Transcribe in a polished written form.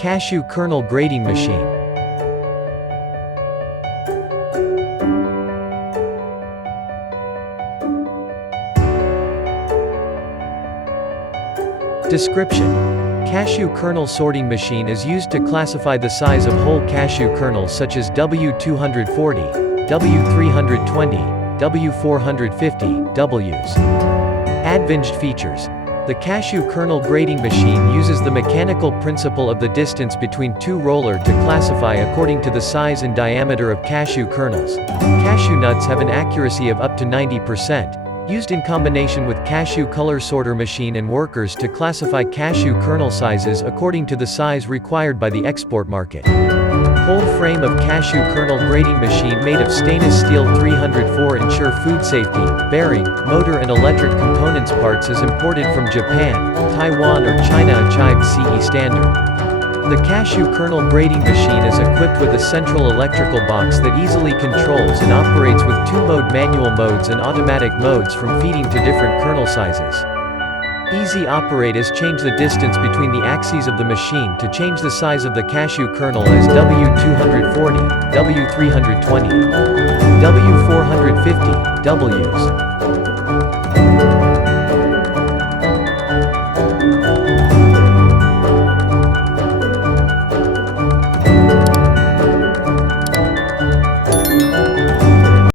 Cashew kernel grating machine. Description: Cashew kernel sorting machine is used to classify the size of whole cashew kernels such as W240, W320, W450, Ws. Advantaged features: the cashew kernel grading machine uses the mechanical principle of the distance between two rollers to classify according to the size and diameter of cashew kernels. Cashew nuts have an accuracy of up to 90%. Used in combination with cashew color sorter machine and workers to classify cashew kernel sizes according to the size required by the export market. Whole frame of cashew kernel grading machine made of stainless steel 304 ensure food safety, bearing, motor and electric components parts is imported from Japan, Taiwan or China achieved CE standard. The cashew kernel grading machine is equipped with a central electrical box that easily controls and operates with two-mode manual modes and automatic modes from feeding to different kernel sizes. Easy operate is change the distance between the axes of the machine to change the size of the cashew kernel as W240, W320, W450, Ws.